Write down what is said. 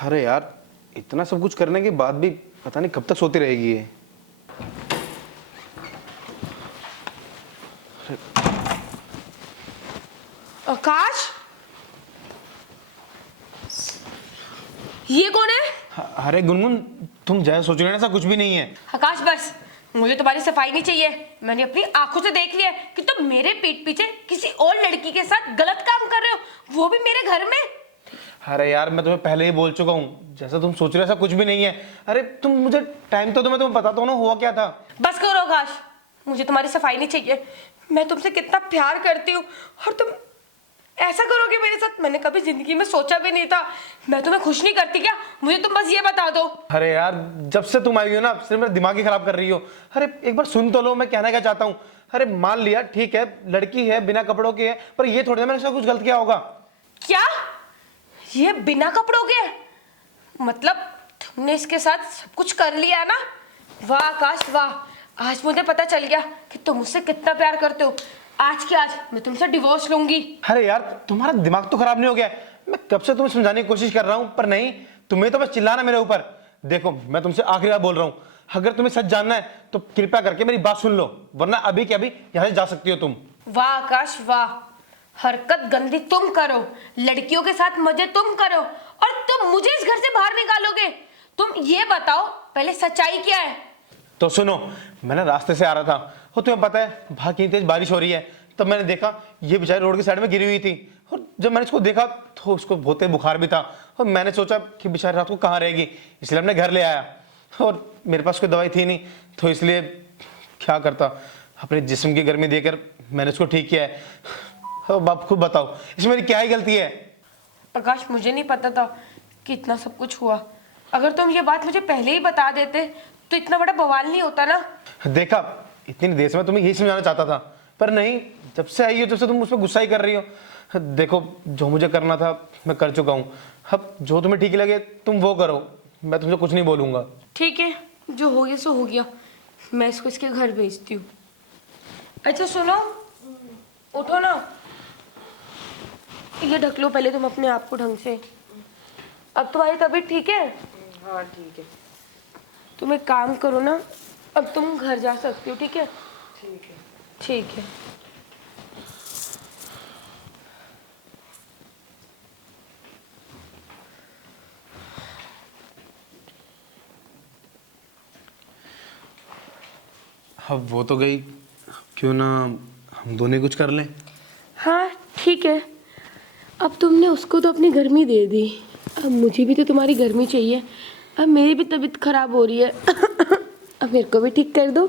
अरे यार, इतना सब कुछ करने के बाद भी पता नहीं कब तक सोती रहेगी ये। आकाश, ये कौन है? अरे गुनगुन, तुम जैसा सोच रहे हो ना, ऐसा कुछ भी नहीं है। आकाश बस, मुझे तुम्हारी सफाई नहीं चाहिए। मैंने अपनी आंखों से देख लिया कि तुम मेरे पीठ पीछे किसी और लड़की के साथ गलत काम कर रहे हो, वो भी मेरे घर में। अरे यार, मैं तुम्हें पहले ही बोल चुका हूँ, जैसा तुम सोच रहे हो ऐसा कुछ भी नहीं है। अरे तुम मुझे टाइम तो दो, मैं तुम्हें बताता हूँ ना हुआ क्या था। बस करो आकाश, मुझे तुम्हारी सफाई नहीं चाहिए। मैं तुमसे कितना प्यार करती हूँ और तुम ऐसा करोगे मेरे साथ? मैंने कभी जिंदगी में सोचा भी नहीं था। मैं तुम्हें खुश नहीं करती क्या? मुझे तुम बस ये बता दो। अरे यार, जब से तुम आई हो ना, सिर्फ मेरा दिमाग ही खराब कर रही हो। अरे एक बार सुन तो लो, मैं कहना क्या चाहता हूँ। अरे मान लिया ठीक है, लड़की है, बिना कपड़ों की है, पर ये थोड़ी ना मैंने ऐसा कुछ गलत किया होगा। क्या? ये बिना कपड़ों के? मतलब तुमने इसके साथ सब कुछ कर लिया ना? वाह आकाश वाह, आज मुझे पता चल गया कि तुम मुझसे कितना प्यार करते हो। आज के आज मैं तुमसे डिवोर्स लूंगी। अरे यार, तुम्हारा दिमाग तो खराब नहीं हो गया? मैं कब से तुम्हें समझाने की कोशिश कर रहा हूँ, पर नहीं, तुम्हें तो बस चिल्लाना मेरे ऊपर। देखो, मैं तुमसे आखिरी बार बोल रहा हूँ, अगर तुम्हें सच जानना है तो कृपया करके मेरी बात सुन लो, वरना अभी के अभी यहाँ से जा सकती हो तुम। वाह आकाश वाह, हरकत गंदी तुम करो, लड़कियों के साथ मजे तुम करो और तुम मुझे इस घर से बाहर निकालोगे। तुम ये बताओ पहले सच्चाई क्या है? तो सुनो, मैंने रास्ते से आ रहा था और तुम्हें पता है बाहर कितनी तेज बारिश हो रही है, तब मैंने देखा ये बेचारी रोड की साइड में गिरी हुई थी। और जब मैंने इसको देखा तो उसको बहुत तेज बुखार भी था, और मैंने सोचा कि बेचारी रात को कहाँ रहेगी, इसलिए हमने घर ले आया। और मेरे पास कोई दवाई थी नहीं, तो इसलिए क्या करता, अपने जिस्म की गर्मी देकर मैंने उसको ठीक किया है। अब आप खुद बताओ, इसमें मेरी क्या ही गलती है? आकाश, मुझे नहीं पता था कि इतना सब कुछ हुआ। अगर तुम ये बात मुझे पहले ही बता देते तो इतना बड़ा बवाल नहीं होता ना। देखा, इतनी देर से मैं तुम्हें यही समझाना चाहता था, पर नहीं, जब से आई हो जब से तुम उस पर गुस्सा ही कर रही हो। देखो, जो मुझे करना था मैं कर चुका हूँ, अब जो तुम्हें ठीक लगे तुम वो करो, मैं तुमसे कुछ नहीं बोलूंगा। ठीक है, जो हो गया सो हो गया, मैं इसको इसके घर भेजती हूँ। अच्छा सुनो, उठो ना, ये ढक लो पहले तुम अपने आप को ढंग से। अब तुम्हारी तबीयत ठीक है? हाँ ठीक है। तुम एक काम करो ना, अब तुम घर जा सकती हो, ठीक है? ठीक है। ठीक है। अब वो तो गई, क्यों ना हम दोनों कुछ कर लें। हाँ ठीक है, अब तुमने उसको तो अपनी गर्मी दे दी, अब मुझे भी तो तुम्हारी गर्मी चाहिए। अब मेरी भी तबीयत खराब हो रही है अब मेरे को भी ठीक कर दो।